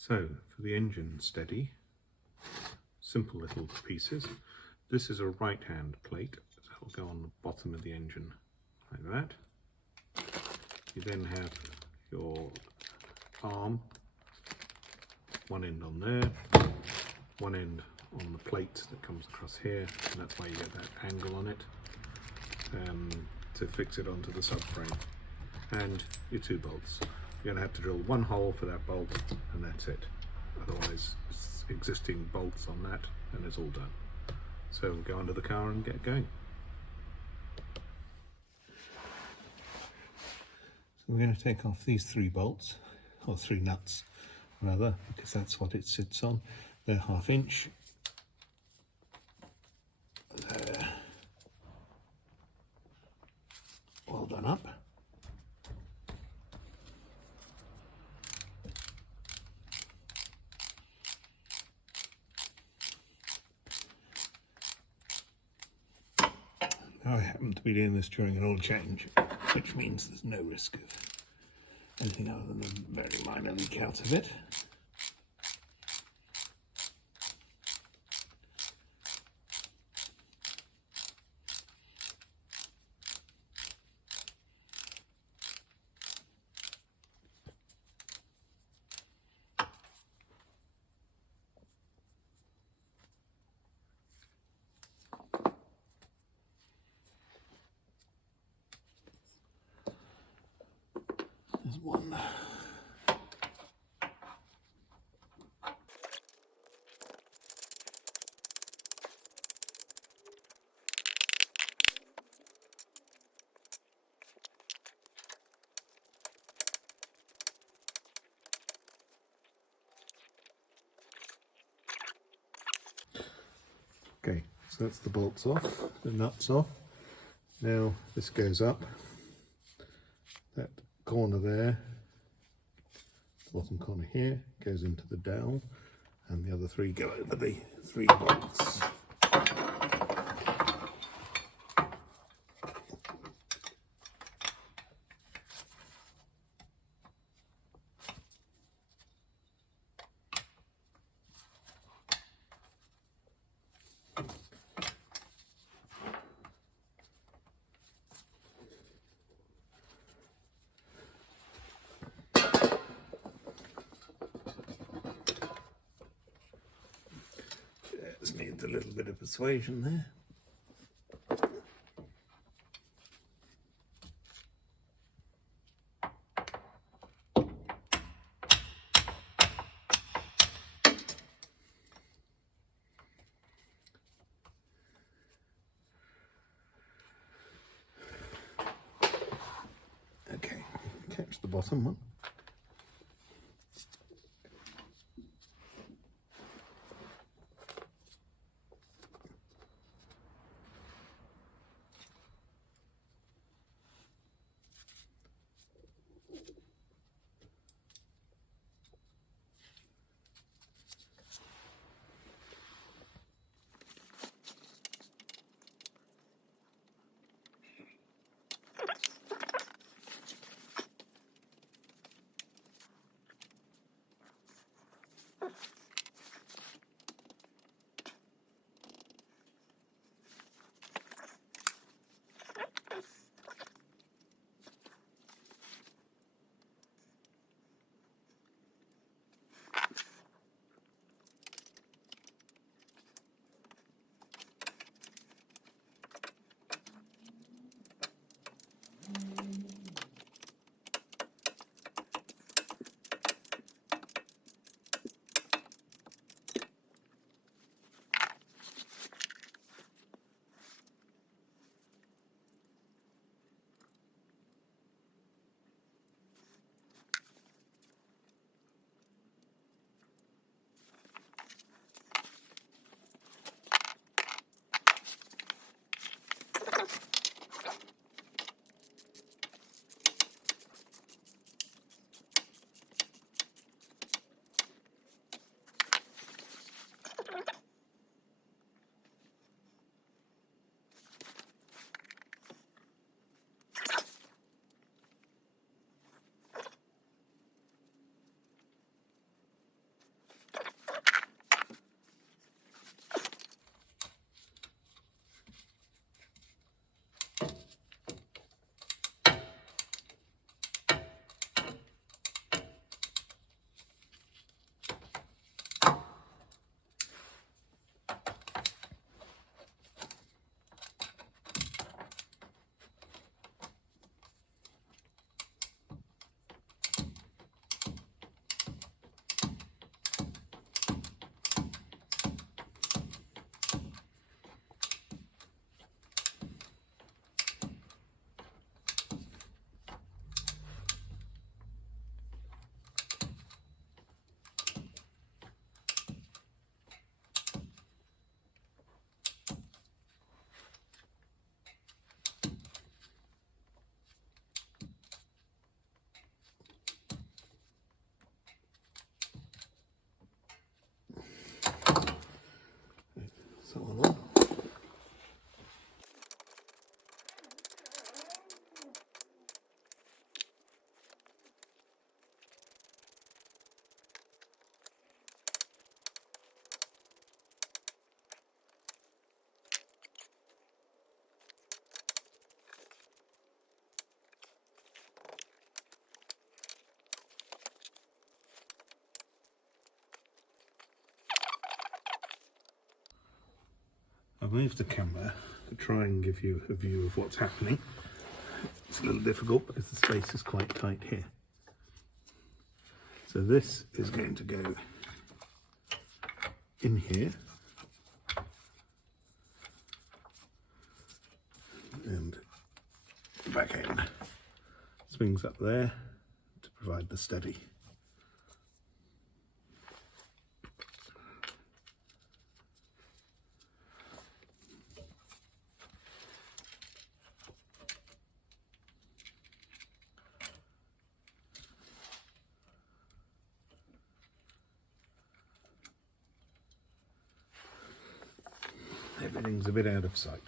So for the engine steady, simple little pieces. This is a right hand plate, so it'll go on the bottom of the engine like that. You then have your arm, one end on there, one end on the plate that comes across here, and that's why you get that angle on it, to fix it onto the subframe. And your 2 bolts. You're going to have to drill 1 hole for that bolt, and that's it. Otherwise, it's existing bolts on that, and it's all done. So we'll go under the car and get going. So we're going to take off these 3 bolts, or 3 nuts rather, because that's what it sits on. They're 1/2 inch. They're well done up. Now I happen to be doing this during an oil change, which means there's no risk of anything other than a very minor leak out of it. There's one. Okay, so that's the bolts off, the nuts off. Now this goes up. That corner there, the bottom corner here, goes into the dowel, and the other 3 go over the 3 bolts. Just needs a little bit of persuasion there. Okay, catch the bottom one. So on. I've moved the camera to try and give you a view of what's happening. It's a little difficult because the space is quite tight here. So this is going to go in here and back in. Swings up there to provide the steady. Everything's a bit out of sight.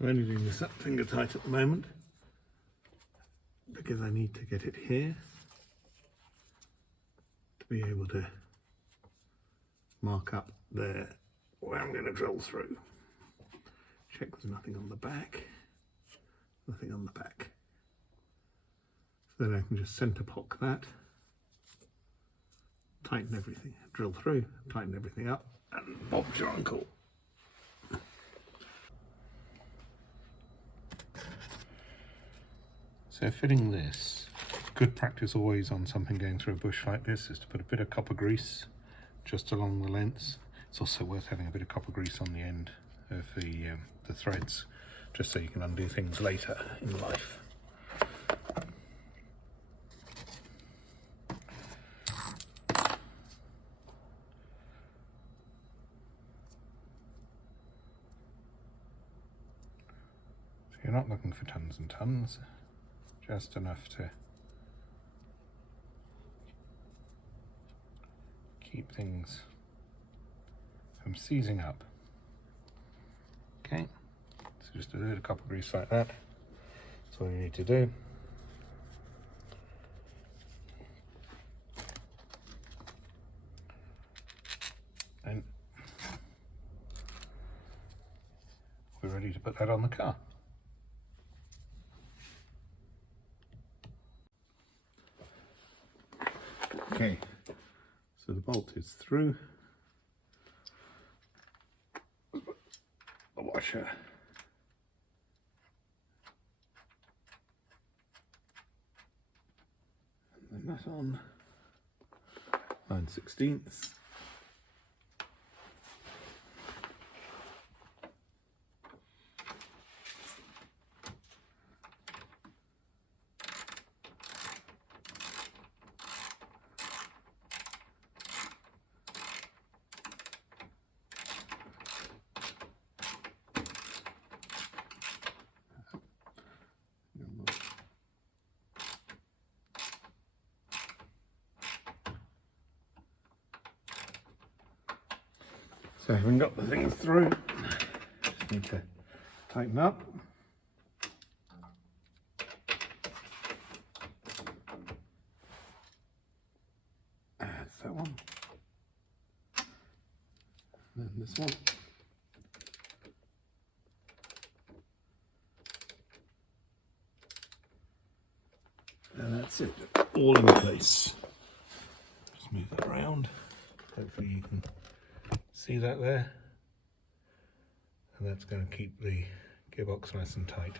I'm only doing this up finger tight at the moment because I need to get it here to be able to mark up there where I'm going to drill through. Check there's nothing on the back, nothing on the back. So then I can just centre pock that, tighten everything, drill through, tighten everything up, and Bob's your uncle. So fitting this, good practice always on something going through a bush like this is to put a bit of copper grease just along the lengths. It's also worth having a bit of copper grease on the end of the threads, just so you can undo things later in life. So you're not looking for tons and tons. Just enough to keep things from seizing up. Okay, so just a little copper grease like that. That's all you need to do. And we're ready to put that on the car. Okay, so the bolt is through. The washer. And then that on 9/16. So having got the thing through, just need to tighten up. That's that one. And then this one. And that's it, all in place. Just move that around. Hopefully you can see that there, and that's going to keep the gearbox nice and tight.